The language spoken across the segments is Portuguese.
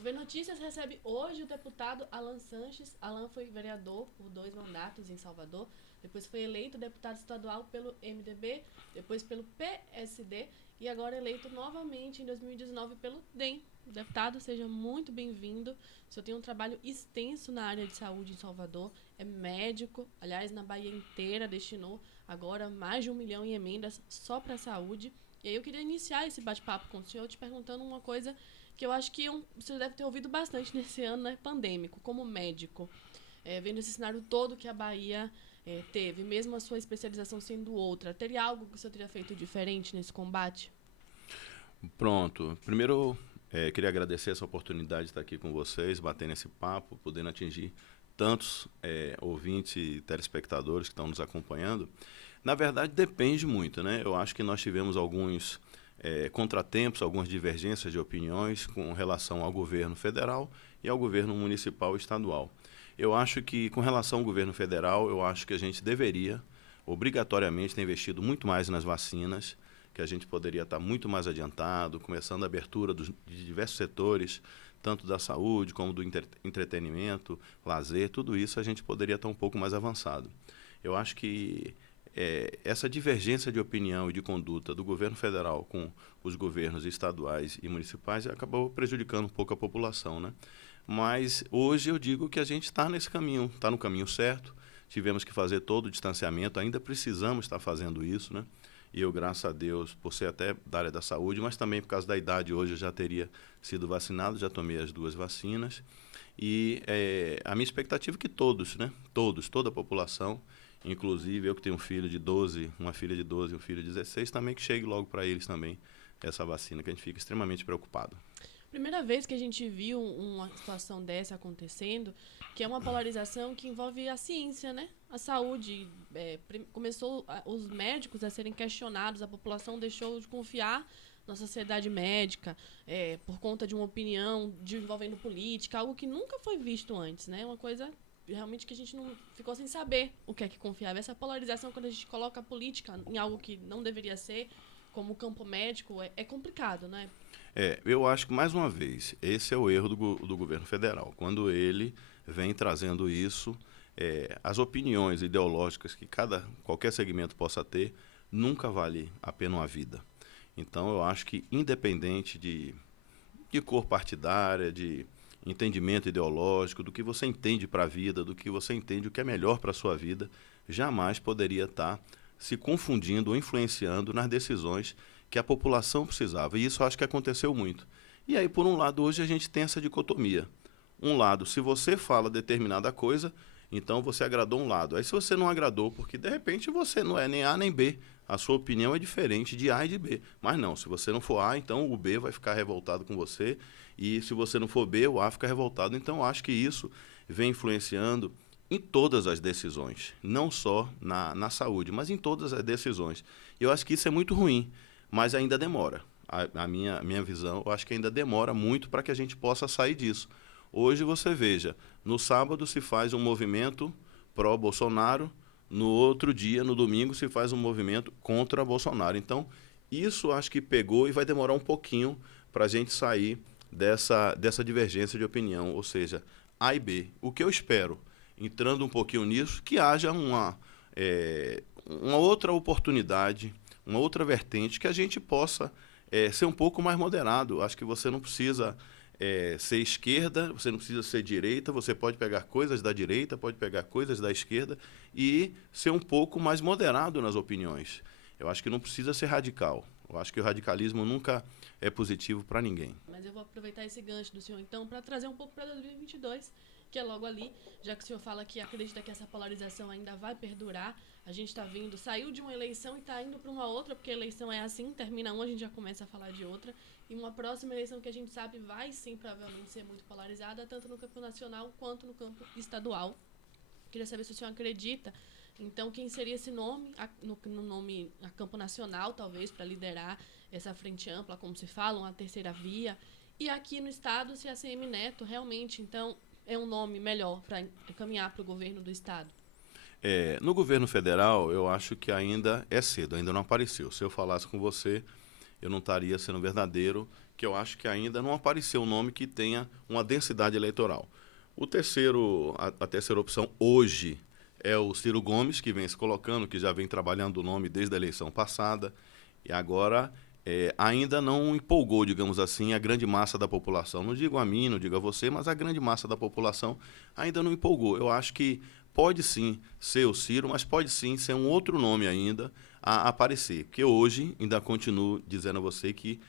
O V Notícias recebe hoje o deputado Alan Sanches. Alan foi vereador por 2 mandatos em Salvador, depois foi eleito deputado estadual pelo MDB, depois pelo PSD e agora eleito novamente em 2019 pelo DEM. Deputado, seja muito bem-vindo. O senhor tem um trabalho extenso na área de saúde em Salvador, é médico, aliás, na Bahia inteira destinou agora mais de 1 milhão em emendas só para a saúde. E aí eu queria iniciar esse bate-papo com o senhor te perguntando uma coisa que eu acho que você deve ter ouvido bastante nesse ano, né, pandêmico, como médico, vendo esse cenário todo que a Bahia teve, mesmo a sua especialização sendo outra. Teria algo que o senhor teria feito diferente nesse combate? Pronto. Primeiro, queria agradecer essa oportunidade de estar aqui com vocês, batendo esse papo, podendo atingir tantos ouvintes e telespectadores que estão nos acompanhando. Na verdade, depende muito, né? Eu acho que nós tivemos alguns contratempos, algumas divergências de opiniões com relação ao governo federal e ao governo municipal e estadual. Eu acho que, com relação ao governo federal, eu acho que a gente deveria, obrigatoriamente, ter investido muito mais nas vacinas, que a gente poderia estar muito mais adiantado, começando a abertura de diversos setores, tanto da saúde como do entretenimento, lazer, tudo isso a gente poderia estar um pouco mais avançado. Eu acho que essa divergência de opinião e de conduta do governo federal com os governos estaduais e municipais acabou prejudicando um pouco a população, né? Mas hoje eu digo que a gente está nesse caminho, está no caminho certo. Tivemos que fazer todo o distanciamento, ainda precisamos estar fazendo isso, né? E eu, graças a Deus, por ser até da área da saúde, mas também por causa da idade, hoje eu já teria sido vacinado, já tomei as 2 vacinas. E a minha expectativa é que todos, né? Todos, toda a população, inclusive eu que tenho um filho de 12, uma filha de 12 e um filho de 16, também que chegue logo para eles também essa vacina, que a gente fica extremamente preocupado. Primeira vez que a gente viu uma situação dessa acontecendo, que é uma polarização que envolve a ciência, né? A saúde. Começou os médicos a serem questionados, a população deixou de confiar na sociedade médica por conta de uma opinião envolvendo política, algo que nunca foi visto antes, né? Uma coisa realmente que a gente não ficou sem saber o que é que confiava. Essa polarização, quando a gente coloca a política em algo que não deveria ser, como o campo médico, é complicado, né? Eu acho que, mais uma vez, esse é o erro do governo federal. Quando ele vem trazendo isso, as opiniões ideológicas que qualquer segmento possa ter, nunca vale a pena uma vida. Então, eu acho que, independente de cor partidária, de entendimento ideológico, do que você entende para a vida, do que você entende o que é melhor para a sua vida, jamais poderia estar se confundindo ou influenciando nas decisões que a população precisava. E isso eu acho que aconteceu muito. E aí, por um lado, hoje a gente tem essa dicotomia. Um lado, se você fala determinada coisa, então você agradou um lado. Aí se você não agradou, porque de repente você não é nem A nem B, a sua opinião é diferente de A e de B. Mas não, se você não for A, então o B vai ficar revoltado com você, e se você não for B, o A fica revoltado. Então eu acho que isso vem influenciando em todas as decisões, não só na saúde, mas em todas as decisões. E eu acho que isso é muito ruim, mas ainda demora. A minha visão, eu acho que ainda demora muito para que a gente possa sair disso. Hoje você veja, no sábado se faz um movimento pró-Bolsonaro, no outro dia, no domingo, se faz um movimento contra Bolsonaro. Então, isso acho que pegou e vai demorar um pouquinho para a gente sair dessa divergência de opinião, ou seja, A e B. O que eu espero, entrando um pouquinho nisso, que haja uma outra oportunidade, uma outra vertente, que a gente possa ser um pouco mais moderado. Acho que você não precisa ser esquerda, você não precisa ser direita, você pode pegar coisas da direita, pode pegar coisas da esquerda e ser um pouco mais moderado nas opiniões. Eu acho que não precisa ser radical. Eu acho que o radicalismo nunca é positivo para ninguém. Mas eu vou aproveitar esse gancho do senhor, então, para trazer um pouco para 2022, que é logo ali, já que o senhor fala que acredita que essa polarização ainda vai perdurar. A gente está vindo, saiu de uma eleição e está indo para uma outra, porque a eleição é assim, termina uma, a gente já começa a falar de outra. E uma próxima eleição que a gente sabe vai sim, provavelmente, ser muito polarizada, tanto no campo nacional quanto no campo estadual. Queria saber se o senhor acredita, então, quem seria esse nome, no nome a campo nacional, talvez, para liderar essa frente ampla, como se fala, uma terceira via. E aqui no estado, se a CM Neto realmente, então, é um nome melhor para caminhar para o governo do estado. No governo federal, eu acho que ainda é cedo, ainda não apareceu. Se eu falasse com você, eu não estaria sendo verdadeiro, que eu acho que ainda não apareceu um nome que tenha uma densidade eleitoral. A terceira opção hoje é o Ciro Gomes, que vem se colocando, que já vem trabalhando o nome desde a eleição passada, e agora ainda não empolgou, digamos assim, a grande massa da população. Não digo a mim, não digo a você, mas a grande massa da população ainda não empolgou. Eu acho que pode sim ser o Ciro, mas pode sim ser um outro nome ainda a aparecer. Porque hoje, ainda continuo dizendo a você que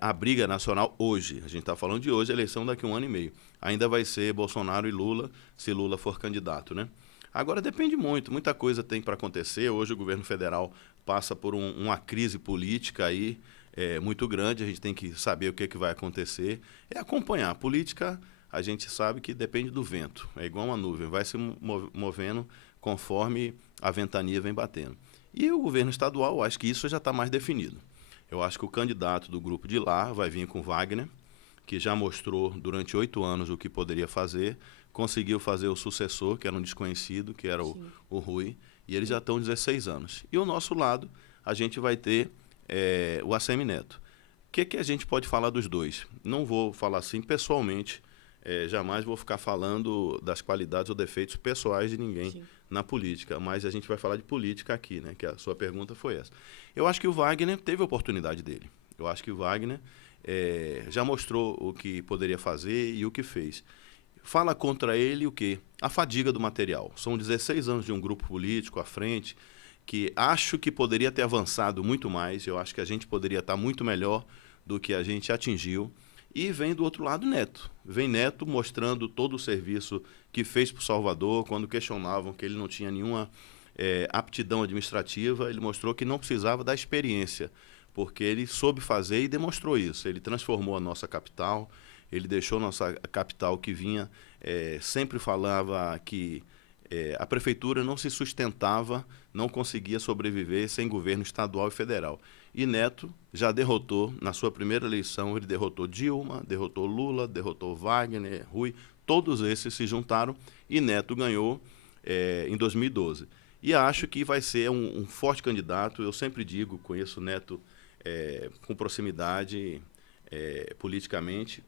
a briga nacional hoje, a gente está falando de hoje, a eleição daqui a 1 ano e meio, ainda vai ser Bolsonaro e Lula, se Lula for candidato, né? Agora depende muito, muita coisa tem para acontecer. Hoje o governo federal passa por uma crise política aí muito grande, a gente tem que saber o que vai acontecer, acompanhar. A política, a gente sabe que depende do vento, é igual uma nuvem, vai se movendo conforme a ventania vem batendo. E o governo estadual, acho que isso já está mais definido. Eu acho que o candidato do grupo de lá vai vir com Wagner, que já mostrou durante 8 anos o que poderia fazer, conseguiu fazer o sucessor, que era um desconhecido, que era o Rui, e eles já estão 16 anos. E ao nosso lado, a gente vai ter o Assemineto. O que a gente pode falar dos dois? Não vou falar assim pessoalmente, jamais vou ficar falando das qualidades ou defeitos pessoais de ninguém na política, mas a gente vai falar de política aqui, né? Que a sua pergunta foi essa. Eu acho que o Wagner teve a oportunidade dele. Eu acho que o Wagner já mostrou o que poderia fazer e o que fez. Fala contra ele o quê? A fadiga do material. São 16 anos de um grupo político à frente, que acho que poderia ter avançado muito mais. Eu acho que a gente poderia estar muito melhor do que a gente atingiu. E vem do outro lado Neto. Vem Neto mostrando todo o serviço que fez para o Salvador. Quando questionavam que ele não tinha nenhuma aptidão administrativa, ele mostrou que não precisava da experiência, porque ele soube fazer e demonstrou isso. Ele transformou a nossa capital, ele deixou nossa capital que vinha, sempre falava que a prefeitura não se sustentava, não conseguia sobreviver sem governo estadual e federal. E Neto já derrotou, na sua primeira eleição, ele derrotou Dilma, derrotou Lula, derrotou Wagner, Rui, todos esses se juntaram e Neto ganhou em 2012. E acho que vai ser um forte candidato. Eu sempre digo, conheço Neto com proximidade politicamente,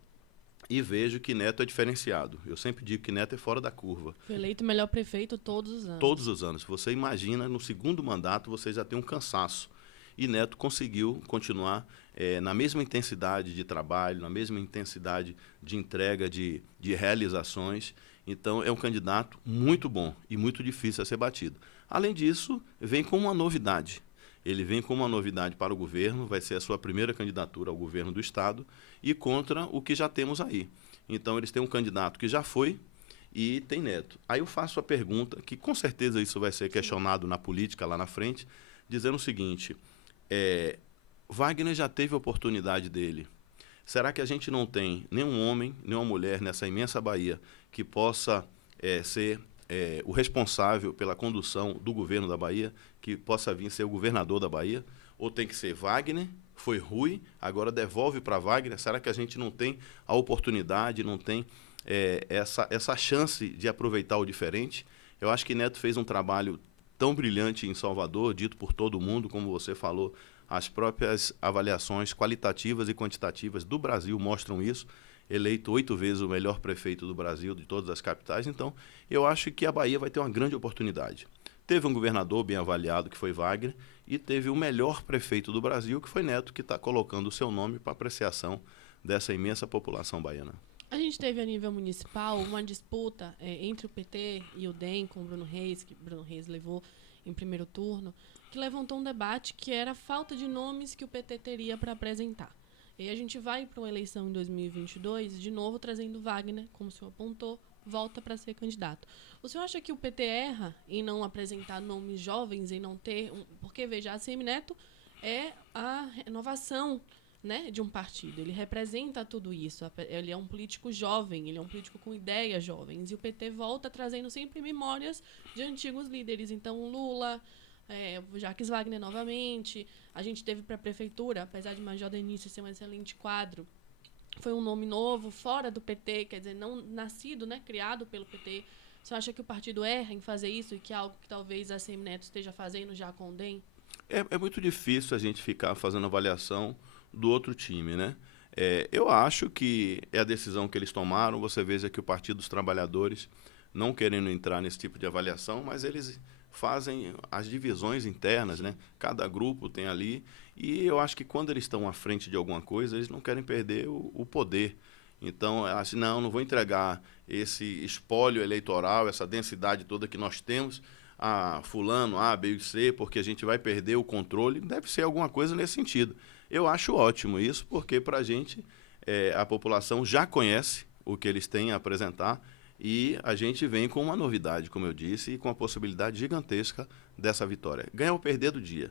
e vejo que Neto é diferenciado. Eu sempre digo que Neto é fora da curva. Foi eleito o melhor prefeito todos os anos. Todos os anos. Você imagina, no segundo mandato, você já tem um cansaço. E Neto conseguiu continuar na mesma intensidade de trabalho, na mesma intensidade de entrega de realizações. Então, é um candidato muito bom e muito difícil a ser batido. Além disso, vem com uma novidade. Ele vem com uma novidade para o governo, vai ser a sua primeira candidatura ao governo do Estado, e contra o que já temos aí. Então, eles têm um candidato que já foi e tem Neto. Aí eu faço a pergunta, que com certeza isso vai ser questionado na política lá na frente, dizendo o seguinte: Wagner já teve a oportunidade dele. Será que a gente não tem nenhum homem, nenhuma mulher nessa imensa Bahia que possa ser o responsável pela condução do governo da Bahia, que possa vir ser o governador da Bahia? Ou tem que ser Wagner? Foi Rui, agora devolve para Wagner. Será que a gente não tem a oportunidade, não tem essa chance de aproveitar o diferente? Eu acho que Neto fez um trabalho tão brilhante em Salvador, dito por todo mundo, como você falou, as próprias avaliações qualitativas e quantitativas do Brasil mostram isso. Eleito 8 vezes o melhor prefeito do Brasil, de todas as capitais. Então, eu acho que a Bahia vai ter uma grande oportunidade. Teve um governador bem avaliado, que foi Wagner, e teve o melhor prefeito do Brasil, que foi Neto, que está colocando o seu nome para apreciação dessa imensa população baiana. A gente teve a nível municipal uma disputa entre o PT e o DEM com o Bruno Reis, que Bruno Reis levou em primeiro turno, que levantou um debate que era a falta de nomes que o PT teria para apresentar. E a gente vai para uma eleição em 2022, de novo trazendo Wagner, como o senhor apontou, volta para ser candidato. O senhor acha que o PT erra em não apresentar nomes jovens, em não ter... Porque, veja, a Assemineto é a renovação, né, de um partido. Ele representa tudo isso. Ele é um político jovem, ele é um político com ideias jovens. E o PT volta trazendo sempre memórias de antigos líderes. Então, Lula... Jacques Wagner novamente, a gente teve para a prefeitura, apesar de Major Denise ser um excelente quadro, foi um nome novo, fora do PT, quer dizer, não nascido, né, criado pelo PT. Você acha que o partido erra em fazer isso e que é algo que talvez a Assemineto esteja fazendo já com o DEM? É muito difícil a gente ficar fazendo avaliação do outro time, né? Eu acho que é a decisão que eles tomaram. Você veja que o Partido dos Trabalhadores, não querendo entrar nesse tipo de avaliação, mas eles fazem as divisões internas, né? Cada grupo tem ali, e eu acho que quando eles estão à frente de alguma coisa, eles não querem perder o poder. Então, eu acho, não vou entregar esse espólio eleitoral, essa densidade toda que nós temos a fulano, A, B e C, porque a gente vai perder o controle. Deve ser alguma coisa nesse sentido. Eu acho ótimo isso, porque para a gente, a população já conhece o que eles têm a apresentar, e a gente vem com uma novidade, como eu disse, e com a possibilidade gigantesca dessa vitória. Ganhar ou perder do dia.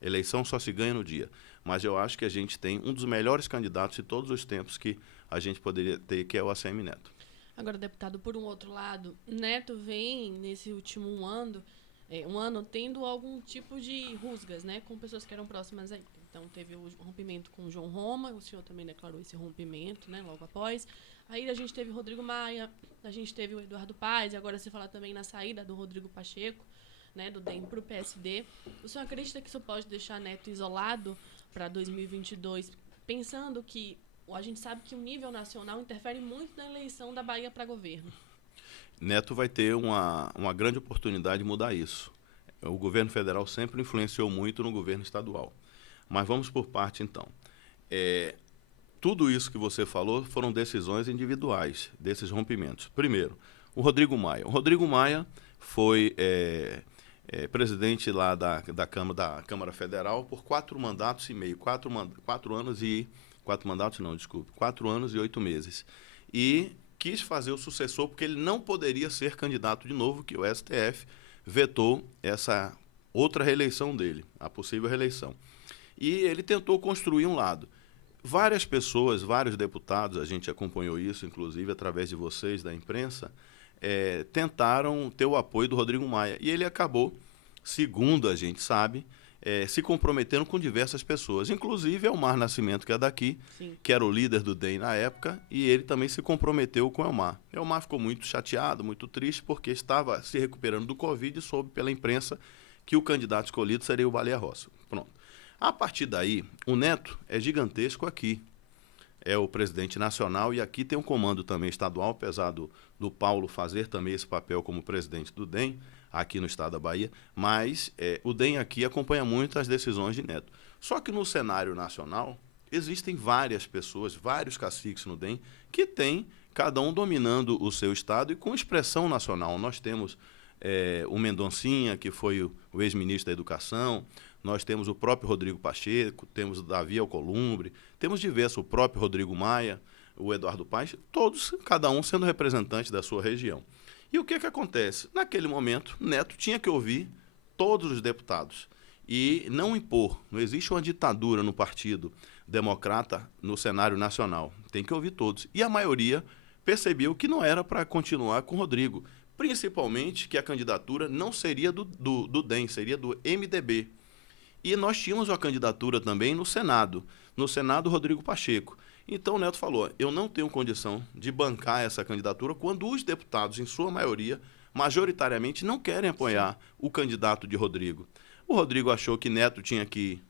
Eleição só se ganha no dia. Mas eu acho que a gente tem um dos melhores candidatos de todos os tempos que a gente poderia ter, que é o ACM Neto. Agora, deputado, por um outro lado, Neto vem, nesse último ano, tendo algum tipo de rusgas, né, com pessoas que eram próximas a ele. Então, teve o rompimento com o João Roma, o senhor também declarou esse rompimento, né, logo após. Aí a gente teve o Rodrigo Maia, a gente teve o Eduardo Paes, e agora você fala também na saída do Rodrigo Pacheco, né, do DEM para o PSD. O senhor acredita que isso pode deixar Neto isolado para 2022, pensando que a gente sabe que o nível nacional interfere muito na eleição da Bahia para governo? Neto vai ter uma grande oportunidade de mudar isso. O governo federal sempre influenciou muito no governo estadual. Mas vamos por parte, então. Tudo isso que você falou foram decisões individuais, desses rompimentos. Primeiro, o Rodrigo Maia. O Rodrigo Maia foi presidente lá da Câmara Federal por 4 mandatos e meio. 4 anos e... 4 mandatos não, desculpe. 4 anos e 8 meses. E quis fazer o sucessor porque ele não poderia ser candidato de novo, que o STF vetou essa outra reeleição dele, a possível reeleição. E ele tentou construir um lado. Várias pessoas, vários deputados, a gente acompanhou isso, inclusive através de vocês, da imprensa, tentaram ter o apoio do Rodrigo Maia. E ele acabou, segundo a gente sabe, se comprometendo com diversas pessoas, inclusive Elmar Nascimento, que é daqui, Sim. que era o líder do DEM na época, e ele também se comprometeu com Elmar. Elmar ficou muito chateado, muito triste, porque estava se recuperando do Covid e soube pela imprensa que o candidato escolhido seria o Baleia Rossi. Pronto. A partir daí, o Neto é gigantesco aqui. É o presidente nacional e aqui tem um comando também estadual, apesar do Paulo fazer também esse papel como presidente do DEM, aqui no estado da Bahia, mas o DEM aqui acompanha muito as decisões de Neto. Só que no cenário nacional, existem várias pessoas, vários caciques no DEM, que têm, cada um dominando o seu estado e com expressão nacional. Nós temos o Mendoncinha, que foi o ex-ministro da Educação, nós temos o próprio Rodrigo Pacheco, temos o Davi Alcolumbre, temos diversos, o próprio Rodrigo Maia, o Eduardo Paes, todos, cada um sendo representante da sua região. E o que acontece? Naquele momento, Neto tinha que ouvir todos os deputados e não impor. Não existe uma ditadura no Partido Democrata no cenário nacional. Tem que ouvir todos. E a maioria percebeu que não era para continuar com o Rodrigo, principalmente que a candidatura não seria do DEM, seria do MDB. E nós tínhamos uma candidatura também no Senado. No Senado, Rodrigo Pacheco. Então o Neto falou, eu não tenho condição de bancar essa candidatura quando os deputados, em sua maioria, majoritariamente, não querem apoiar o candidato de Rodrigo. O Rodrigo achou que Neto tinha que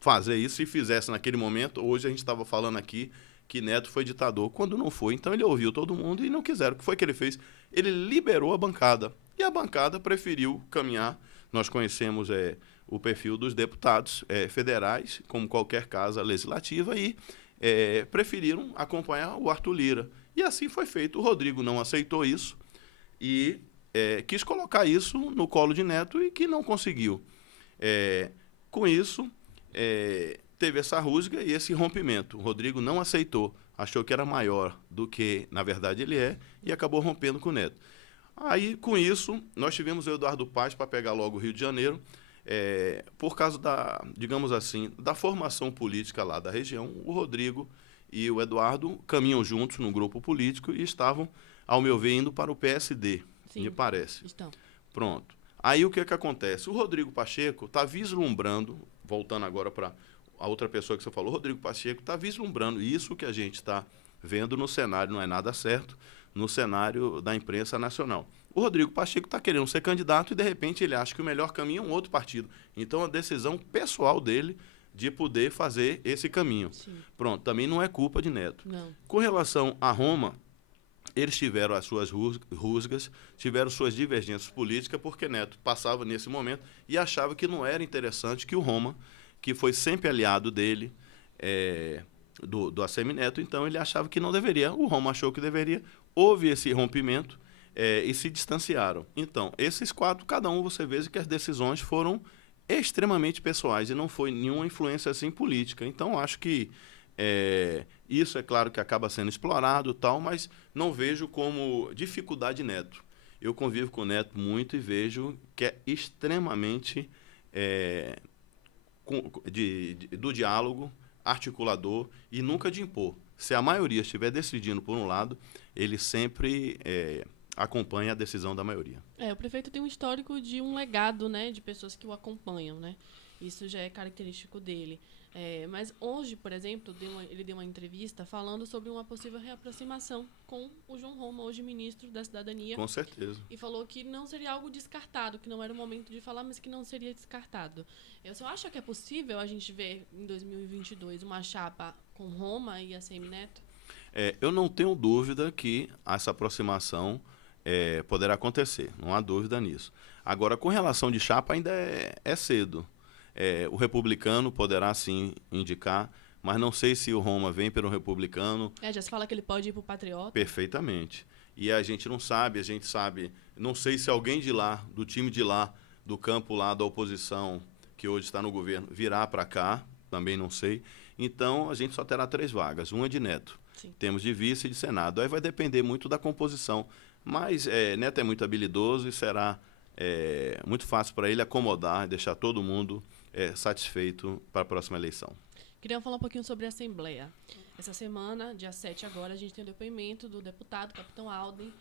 fazer isso, se fizesse naquele momento, hoje a gente estava falando aqui que Neto foi ditador, quando não foi. Então ele ouviu todo mundo e não quiseram. O que foi que ele fez? Ele liberou a bancada. E a bancada preferiu caminhar. Nós conhecemos o perfil dos deputados federais, como qualquer casa legislativa, e preferiram acompanhar o Arthur Lira. E assim foi feito. O Rodrigo não aceitou isso e quis colocar isso no colo de Neto e que não conseguiu. Com isso, teve essa rusga e esse rompimento. O Rodrigo não aceitou, achou que era maior do que, na verdade, ele e acabou rompendo com o Neto. Aí, com isso, nós tivemos o Eduardo Paes para pegar logo o Rio de Janeiro, por causa digamos assim, da formação política lá da região. O Rodrigo e o Eduardo caminham juntos num grupo político e estavam, ao meu ver, indo para o PSD, Sim, me parece. estão. Pronto. Aí o que acontece? O Rodrigo Pacheco está vislumbrando, voltando agora para a outra pessoa que você falou, o Rodrigo Pacheco está vislumbrando isso que a gente está vendo no cenário, não é nada certo, no cenário da imprensa nacional. O Rodrigo Pacheco está querendo ser candidato e, de repente, ele acha que o melhor caminho é um outro partido. Então, a decisão pessoal dele de poder fazer esse caminho. Sim. Pronto, também não é culpa de Neto. Não. Com relação a Roma, eles tiveram as suas rusgas, tiveram suas divergências políticas, porque Neto passava nesse momento e achava que não era interessante que o Roma, que foi sempre aliado dele, do ACM-Neto, então ele achava que não deveria, o Roma achou que deveria, houve esse rompimento e se distanciaram. Então, esses quatro, cada um você vê que as decisões foram extremamente pessoais e não foi nenhuma influência assim política. Então, acho que isso é claro que acaba sendo explorado, tal, mas não vejo como dificuldade Neto. Eu convivo com o Neto muito e vejo que é extremamente do diálogo, articulador e nunca de impor. Se a maioria estiver decidindo por um lado, ele sempre acompanha a decisão da maioria. O prefeito tem um histórico de um legado, né, de pessoas que o acompanham, né? Isso já é característico dele. Mas hoje, por exemplo, ele deu uma entrevista falando sobre uma possível reaproximação com o João Roma, hoje ministro da Cidadania. Com certeza. E falou que não seria algo descartado, que não era o momento de falar, mas que não seria descartado. Você acha que é possível a gente ver em 2022 uma chapa com Roma e ACM Neto? Eu não tenho dúvida que essa aproximação poderá acontecer, não há dúvida nisso. Agora, com relação de chapa, ainda é cedo. O republicano poderá sim indicar, mas não sei se o Roma vem pelo republicano. Já se fala que ele pode ir para o Patriota. Perfeitamente. E a gente não sabe, não sei se alguém de lá, do time de lá, do campo lá da oposição, que hoje está no governo, virá para cá, também não sei. Então, a gente só terá 3 vagas, uma de Neto. Sim. Temos de vice e de Senado. Aí vai depender muito da composição. Mas Neto é muito habilidoso e será muito fácil para ele acomodar, deixar todo mundo satisfeito para a próxima eleição. Queria falar um pouquinho sobre a Assembleia. Essa semana, dia 7 agora, a gente tem o depoimento do deputado, Capitão Alden,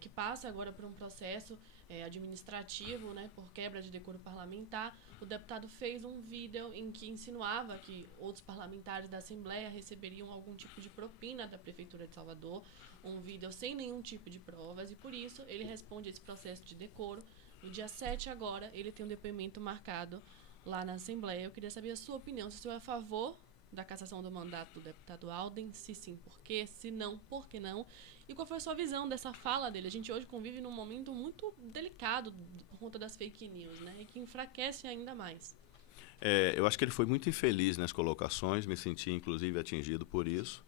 que passa agora por um processo administrativo, né, por quebra de decoro parlamentar. O deputado fez um vídeo em que insinuava que outros parlamentares da Assembleia receberiam algum tipo de propina da Prefeitura de Salvador, um vídeo sem nenhum tipo de provas, e por isso ele responde esse processo de decoro. No dia 7 agora, ele tem um depoimento marcado lá na Assembleia. Eu queria saber a sua opinião, se o senhor é a favor da cassação do mandato do deputado Alden, se sim, por quê, se não, por que não, e qual foi a sua visão dessa fala dele? A gente hoje convive num momento muito delicado por conta das fake news, né, e que enfraquece ainda mais. Eu acho que ele foi muito infeliz nas colocações, me senti inclusive atingido por isso.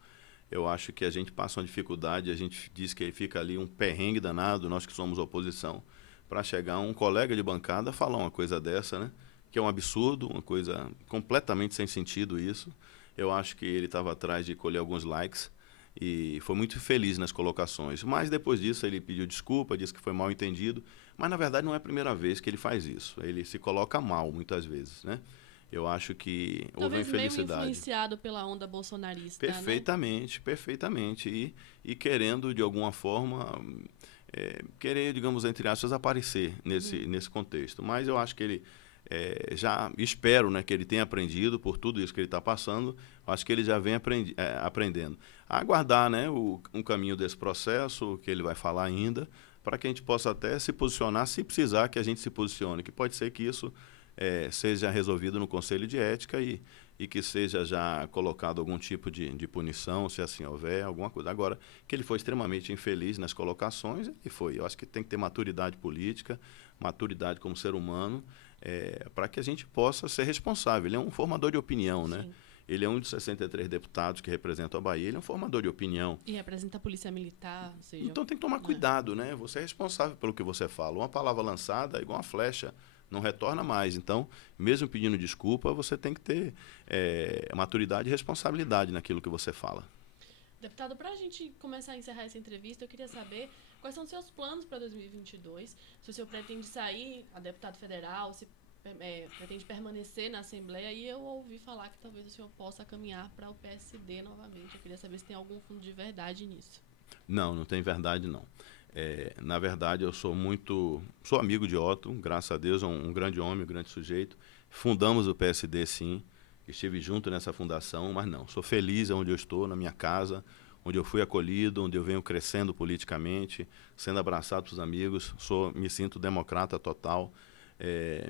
Eu acho que a gente passa uma dificuldade, a gente diz que fica ali um perrengue danado, nós que somos oposição, para chegar um colega de bancada a falar uma coisa dessa, né? Que é um absurdo, uma coisa completamente sem sentido isso. Eu acho que ele estava atrás de colher alguns likes e foi muito feliz nas colocações. Mas depois disso ele pediu desculpa, disse que foi mal entendido, mas na verdade não é a primeira vez que ele faz isso. Ele se coloca mal muitas vezes, né? Eu acho que houve uma infelicidade. Talvez meio influenciado pela onda bolsonarista, perfeitamente, né? Perfeitamente. E querendo, de alguma forma, querer, digamos, entre aspas, aparecer nesse contexto. Mas eu acho que ele já espero, né, que ele tenha aprendido por tudo isso que ele está passando. Acho que ele já vem aprendendo. Aguardar, né, um caminho desse processo, que ele vai falar ainda, para que a gente possa até se posicionar, se precisar que a gente se posicione, que pode ser que isso seja resolvido no Conselho de Ética e que seja já colocado algum tipo de punição, se assim houver, alguma coisa. Agora, que ele foi extremamente infeliz nas colocações, ele foi. Eu acho que tem que ter maturidade política, maturidade como ser humano, para que a gente possa ser responsável. Ele é um formador de opinião, né? Ele é um dos 63 deputados que representam a Bahia, ele é um formador de opinião. E representa a Polícia Militar, ou seja... Então tem que tomar cuidado, né? Você é responsável pelo que você fala. Uma palavra lançada é igual uma flecha, não retorna mais. Então, mesmo pedindo desculpa, você tem que ter maturidade e responsabilidade naquilo que você fala. Deputado, para a gente começar a encerrar essa entrevista, eu queria saber quais são os seus planos para 2022, se o senhor pretende sair a deputado federal, se pretende permanecer na Assembleia, e eu ouvi falar que talvez o senhor possa caminhar para o PSD novamente. Eu queria saber se tem algum fundo de verdade nisso. Não tem verdade, não. Na verdade, eu sou amigo de Otto, graças a Deus, é um grande homem, um grande sujeito. Fundamos o PSD, sim, estive junto nessa fundação, mas não. Sou feliz onde eu estou, na minha casa, onde eu fui acolhido, onde eu venho crescendo politicamente, sendo abraçado pelos amigos. Me sinto democrata total.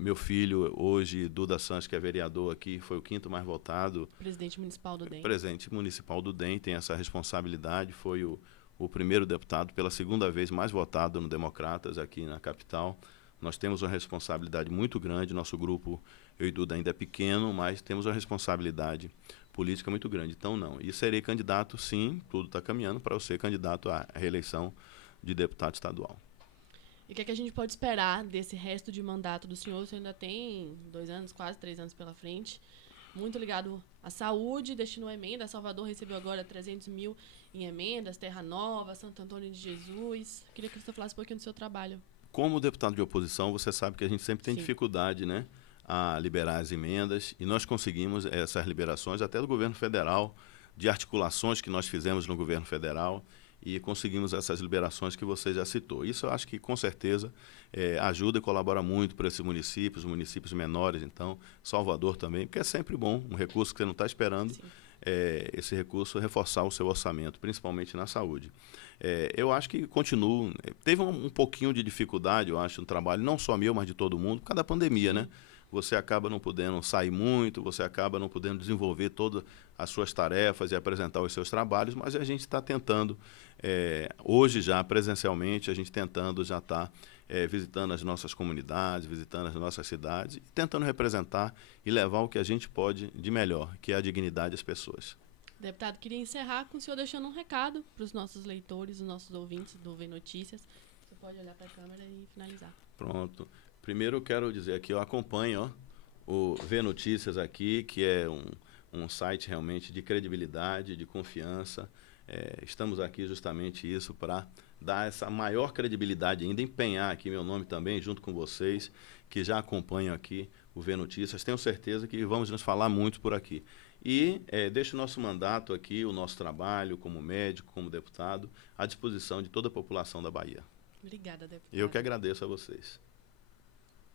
Meu filho, hoje, Duda Santos, que é vereador aqui, foi o 5º mais votado. Presidente municipal do DEM. Presidente municipal do DEM, tem essa responsabilidade, foi o primeiro deputado, pela 2ª vez, mais votado no Democratas aqui na capital. Nós temos uma responsabilidade muito grande, nosso grupo, eu e Duda, ainda é pequeno, mas temos uma responsabilidade política muito grande. Então, não. E serei candidato, sim, tudo está caminhando para eu ser candidato à reeleição de deputado estadual. E o que é que a gente pode esperar desse resto de mandato do senhor? O senhor ainda tem 2 anos, quase 3 anos pela frente, muito ligado à saúde, destinou emenda. Salvador recebeu agora 300 mil em emendas, Terra Nova, Santo Antônio de Jesus. Queria que você falasse um pouquinho do seu trabalho. Como deputado de oposição, você sabe que a gente sempre tem dificuldade, né, a liberar as emendas, e nós conseguimos essas liberações até do governo federal, de articulações que nós fizemos no governo federal, e conseguimos essas liberações que você já citou. Isso eu acho que, com certeza, ajuda e colabora muito para esses municípios, municípios menores, então, Salvador também, porque é sempre bom, um recurso que você não está esperando, esse recurso reforçar o seu orçamento, principalmente na saúde. Eu acho que continuo. Teve um pouquinho de dificuldade, eu acho, no trabalho, não só meu, mas de todo mundo, por causa da pandemia, né? Você acaba não podendo sair muito, você acaba não podendo desenvolver todas as suas tarefas e apresentar os seus trabalhos, mas a gente está tentando, hoje já presencialmente, a gente tentando já estar visitando as nossas comunidades, visitando as nossas cidades, e tentando representar e levar o que a gente pode de melhor, que é a dignidade das pessoas. Deputado, queria encerrar com o senhor deixando um recado para os nossos leitores, os nossos ouvintes do V Notícias. Você pode olhar para a câmera e finalizar. Pronto. Primeiro eu quero dizer aqui, eu acompanho o V Notícias aqui, que é um site realmente de credibilidade, de confiança. Estamos aqui justamente isso para dar essa maior credibilidade ainda, empenhar aqui meu nome também, junto com vocês, que já acompanham aqui o V Notícias. Tenho certeza que vamos nos falar muito por aqui. E deixo o nosso mandato aqui, o nosso trabalho como médico, como deputado, à disposição de toda a população da Bahia. Obrigada, deputado. Eu que agradeço a vocês.